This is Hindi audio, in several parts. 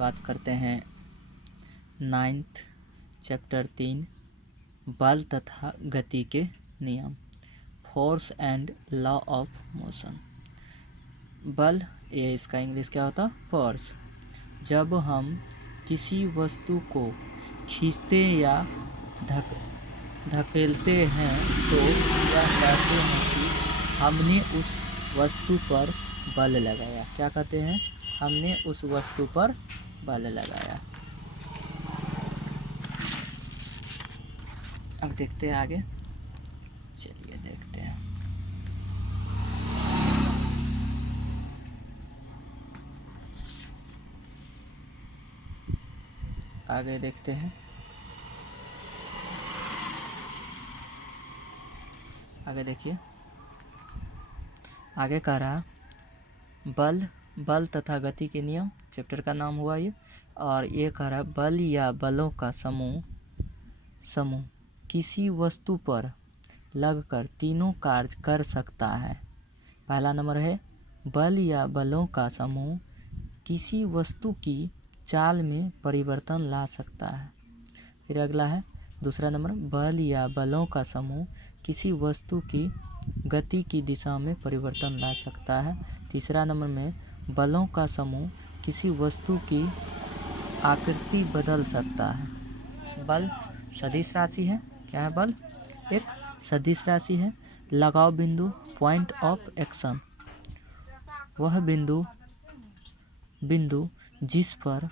बात करते हैं 9th चैप्टर 3 बल तथा गति के नियम, force and law of motion. बल, ये इसका इंग्लिश क्या होता? फोर्स। जब हम किसी वस्तु को खींचते या धकेलते हैं तो यह कहते हैं कि हमने उस वस्तु पर बल लगाया। क्या कहते हैं? हमने उस वस्तु पर बल लगाया। अब देखते हैं आगे, चलिए देखते हैं। आगे देखते हैं, आगे देखिए, आगे कह रहा बल तथा गति के नियम, चैप्टर का नाम हुआ ये। और ये कह रहा बल या बलों का समूह किसी वस्तु पर लगकर तीनों कार्य कर सकता है। पहला नंबर है बल या बलों का समूह किसी वस्तु की चाल में परिवर्तन ला सकता है। फिर अगला है दूसरा नंबर, बल या बलों का समूह किसी वस्तु की गति की दिशा में परिवर्तन ला सकता है। तीसरा नंबर में बलों का समूह किसी वस्तु की आकृति बदल सकता है। बल सदिश राशि है। क्या है बल? एक सदिश राशि है। लगाव बिंदु, पॉइंट ऑफ एक्शन, वह बिंदु जिस पर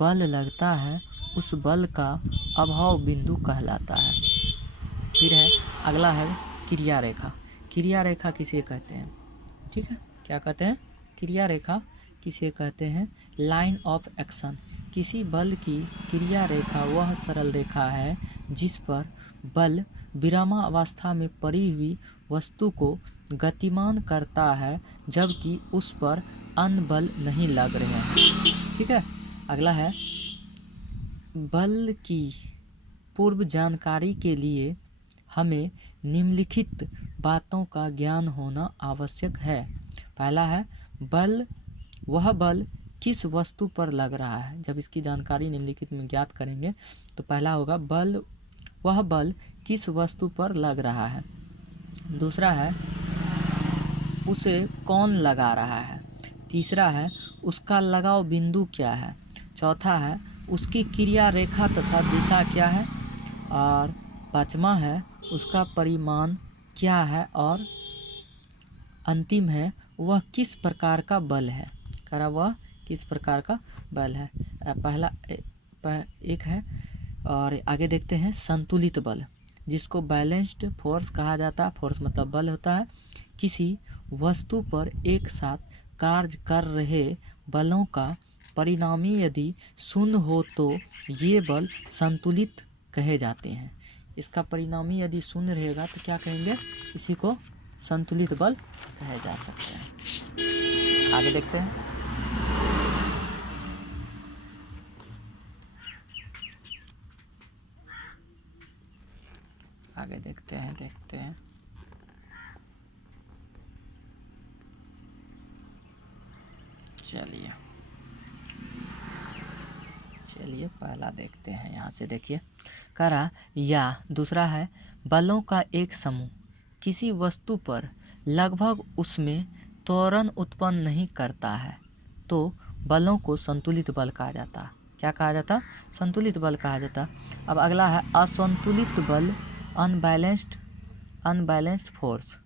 बल लगता है उस बल का अभाव बिंदु कहलाता है। फिर है अगला है क्रिया रेखा। क्रिया रेखा किसे कहते हैं? ठीक है, क्या कहते हैं? क्रिया रेखा किसे कहते हैं? Line of action. किसी बल की क्रिया रेखा वह सरल रेखा है जिस पर बल विरामावस्था में पड़ी हुई वस्तु को गतिमान करता है जबकि उस पर अन्य बल नहीं लग रहे हैं। ठीक है, अगला है बल की पूर्व जानकारी के लिए हमें निम्नलिखित बातों का ज्ञान होना आवश्यक है। पहला है वह बल किस वस्तु पर लग रहा है। जब इसकी जानकारी निम्नलिखित में ज्ञात करेंगे तो पहला होगा वह बल किस वस्तु पर लग रहा है। दूसरा है उसे कौन लगा रहा है। तीसरा है उसका लगाव बिंदु क्या है। चौथा है उसकी क्रिया रेखा तथा दिशा क्या है। और पांचवा है उसका परिमाण क्या है। और अंतिम है वह किस प्रकार का बल है। करा वह किस प्रकार का बल है। पहला एक है। और आगे देखते हैं संतुलित बल, जिसको बैलेंस्ड फोर्स कहा जाता है। फोर्स मतलब बल होता है। किसी वस्तु पर एक साथ कार्य कर रहे बलों का परिणामी यदि शून्य हो तो ये बल संतुलित कहे जाते हैं। इसका परिणामी यदि शून्य रहेगा तो क्या कहेंगे? इसी को संतुलित बल कहे जा सकते हैं। आगे देखते हैं, आगे देखते हैं चलिए पहला देखते हैं। यहाँ से देखिए, करा या दूसरा है बलों का एक समूह किसी वस्तु पर लगभग उसमें त्वरण उत्पन्न नहीं करता है तो बलों को संतुलित बल कहा जाता। क्या कहा जाता? संतुलित बल कहा जाता। अब अगला है असंतुलित बल, अनबैलेंस्ड फोर्स।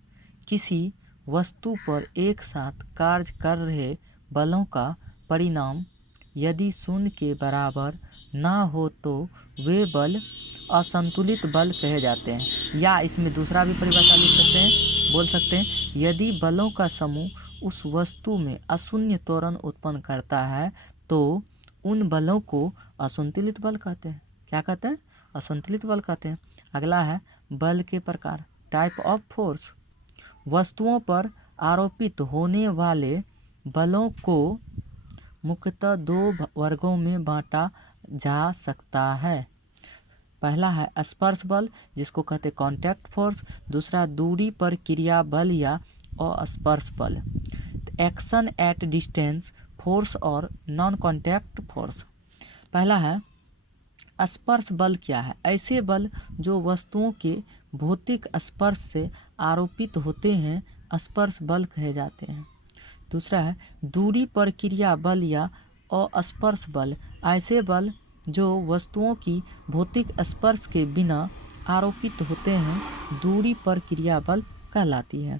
किसी वस्तु पर एक साथ कार्य कर रहे बलों का परिणाम यदि शून्य के बराबर ना हो तो वे बल असंतुलित बल कहे जाते हैं। या इसमें दूसरा भी परिभाषा लिख सकते हैं, बोल सकते हैं, यदि बलों का समूह उस वस्तु में अशून्य त्वरण उत्पन्न करता है तो उन बलों को असंतुलित बल कहते हैं। क्या कहते हैं? असंतुलित बल कहते हैं। अगला है बल के प्रकार, टाइप ऑफ फोर्स। वस्तुओं पर आरोपित होने वाले बलों को मुख्यतः दो वर्गों में बांटा जा सकता है। पहला है स्पर्श बल, जिसको कहते हैं कॉन्टैक्ट फोर्स। दूसरा दूरी पर क्रिया बल या अस्पर्श बल। एक्शन एट डिस्टेंस फोर्स और नॉन कॉन्टैक्ट फोर्स। पहला है स्पर्श बल क्या है? ऐसे बल जो वस्तुओं के भौतिक स्पर्श से आरोपित होते हैं स्पर्श बल कहे जाते हैं। दूसरा है दूरी पर क्रिया बल या अस्पर्श बल। ऐसे बल जो वस्तुओं की भौतिक स्पर्श के बिना आरोपित होते हैं दूरी पर क्रिया बल कहलाती है।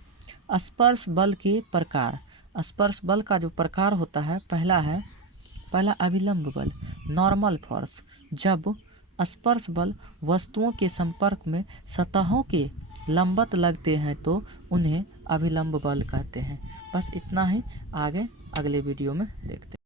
स्पर्श बल के प्रकार। स्पर्श बल का जो प्रकार होता है पहला अभिलंब बल नॉर्मल फोर्स। जब स्पर्श बल वस्तुओं के संपर्क में सतहों के लंबवत लगते हैं तो उन्हें अभिलंब बल कहते हैं। बस इतना ही, आगे अगले वीडियो में देखते हैं।